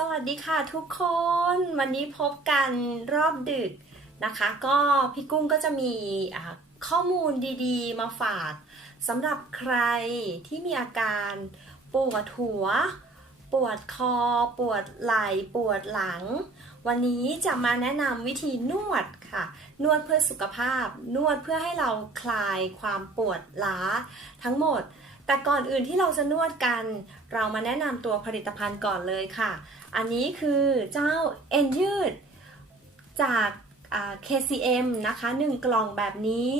สวัสดีค่ะทุกคนวันนี้พบกันรอบดึกนะคะ ก็พี่กุ้งก็จะมีข้อมูลดีๆ มาฝากสำหรับใครที่มีอาการปวดหัว ปวดคอ ปวดไหล่ปวดหลัง วันนี้จะมาแนะนำวิธีนวดค่ะ นวดเพื่อสุขภาพ นวดเพื่อให้เราคลายความปวดล้าทั้งหมด แต่ก่อนอื่นที่เราจะนวดกัน เรามาแนะนำตัวผลิตภัณฑ์ก่อนเลยค่ะ อันนี้คือเจ้าเอ็นยืด จาก KCM นะคะ 1 กล่องแบบนี้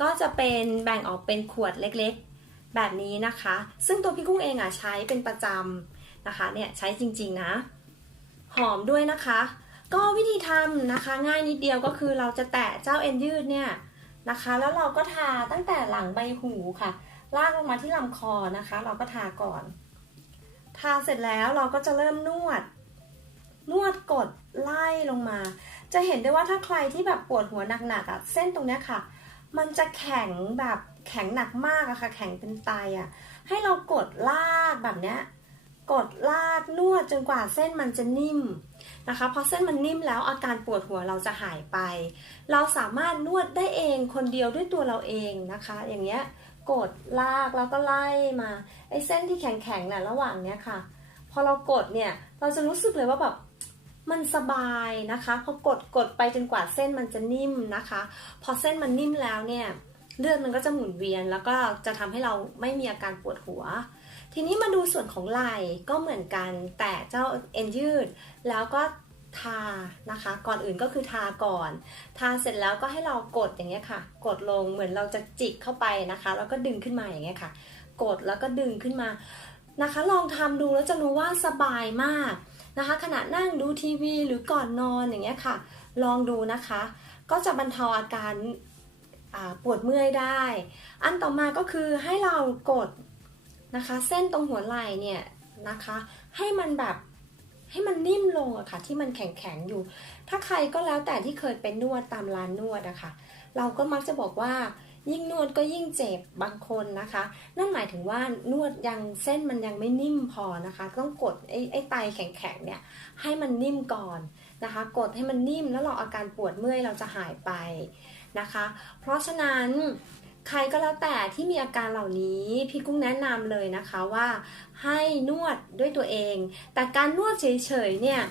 ก็จะเป็นแบ่งออกเป็นขวดเล็กๆ แบบนี้นะคะ ซึ่งตัวพี่กุ้งเองอะใช้เป็นประจำนะคะเนี่ยใช้จริงๆนะ หอมด้วยนะคะ ก็วิธีทำนะคะง่ายนิดเดียวก็คือเราจะแตะเจ้าเอ็นยืดเนี่ยนะคะ แล้วเราก็ทาตั้งแต่หลังใบหูค่ะ ลากลงมาที่ลำคอนะคะ เราก็ทาก่อน ทาเสร็จแล้วเราก็จะเริ่มนวด นวดกดไล่ลงมา จะเห็นได้ว่าถ้าใครที่แบบปวดหัวหนักๆอะเส้นตรงเนี้ยค่ะ มันจะแข็งแบบแข็งหนักมากอะค่ะ แข็งเป็นไตอะให้เรากดลากแบบเนี้ยกดลากนวดจนกว่าเส้นมันจะนิ่มนะคะพอเส้นมันนิ่มแล้วอาการปวดหัวเราจะหายไป เราสามารถนวดได้เองคนเดียวด้วยตัวเราเองนะคะ อย่างเงี้ย กดลากแล้วก็ไล่มาไอ้เส้นที่แข็งๆน่ะระหว่างเนี้ยค่ะ พอเรากดเนี่ยเราจะรู้สึกเลยว่าแบบมันสบายนะคะพอกดกดไปจนกว่าเส้นมันจะนิ่มนะคะ พอเส้นมันนิ่มแล้วเนี่ยเลือดมันก็จะหมุนเวียนแล้วก็จะทำให้เราไม่มีอาการปวดหัว ทีนี้มาดูส่วนของไหล่ก็เหมือนกันแต่เจ้าเอ็นยืด แล้วก็ ทานะคะ ก่อนอื่นก็คือทาก่อน ทาเสร็จแล้วก็ให้เรากดอย่างเงี้ยค่ะ กดลงเหมือนเราจะจิกเข้าไปนะคะ แล้วก็ดึงขึ้นมาอย่างเงี้ยค่ะ กดแล้วก็ดึงขึ้นมานะคะ ลองทำดูแล้วจะรู้ว่าสบายมากนะคะ ขณะนั่งดูทีวีหรือก่อนนอนอย่างเงี้ยค่ะ ลองดูนะคะ ก็จะบรรเทาอาการาปวดเมื่อยได้ อันต่อมาก็คือให้เรากดนะคะ เส้นตรงหัวไหล่เนี่ยนะคะ ให้มันแบบ ให้มันนิ่มลงอะค่ะ ที่มันแข็งๆอยู่ ถ้าใครก็แล้วแต่ที่เคยเป็นนวดตามร้านนวดอะคะเราก็มักจะบอกว่ายิ่งนวดก็ยิ่งเจ็บบางคนนะคะ นั่นหมายถึงว่านวดยังเส้นมันยังไม่นิ่มพอนะคะ ต้องกดไอ้ไอไตแข็งๆเนี่ยให้มันนิ่มก่อนนะคะ กดให้มันนิ่มแล้วเราอาการปวดเมื่อยเราจะหายไปนะคะ เพราะฉะนั้น ใครก็แล้วแต่ที่มีอาการเหล่านี้พี่กุ้งแนะนำเลยนะคะว่าให้นวดด้วยตัวเอง แต่การนวดเฉยๆเนี่ย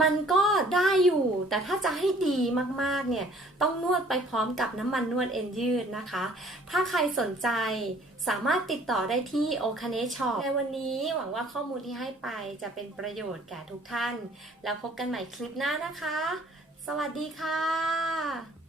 มันก็ได้อยู่ แต่ถ้าจะให้ดีมากๆเนี่ยต้องนวดไปพร้อมกับน้ำมันนวดเอ็นยืดนะคะ ถ้าใครสนใจสามารถติดต่อได้ที่โอคาเนช็อปในวันนี้หวังว่าข้อมูลที่ให้ไปจะเป็นประโยชน์แก่ทุกท่าน แล้วพบกันใหม่คลิปหน้านะคะ สวัสดีค่ะ